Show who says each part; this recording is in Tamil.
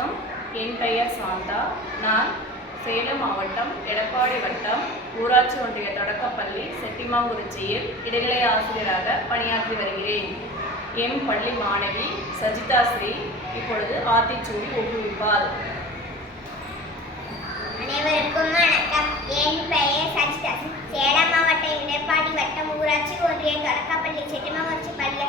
Speaker 1: வணக்கம் என் பெயர் சாந்தா. நான் சேலம் மாவட்டம் எடப்பாடி வட்டம் ஊராட்சி ஒன்றிய தொடக்கப்பள்ளி செட்டிமாங்குறிச்சியில் இடைநிலை ஆசிரியராக பணியாற்றி வருகிறேன். என் பள்ளி மாணவி சஜிதா ஸ்ரீ இப்பொழுது ஆத்திச்சூடி ஒப்புவிப்பாள்
Speaker 2: அனைவருக்கும் வணக்கம். என் பெயர் சஜிதா சேலம் மாவட்டம் எடப்பாடி வட்டம் ஊராட்சி ஒன்றிய தொடக்கப்பள்ளி செட்டிமாங்குறிச்சி பள்ளி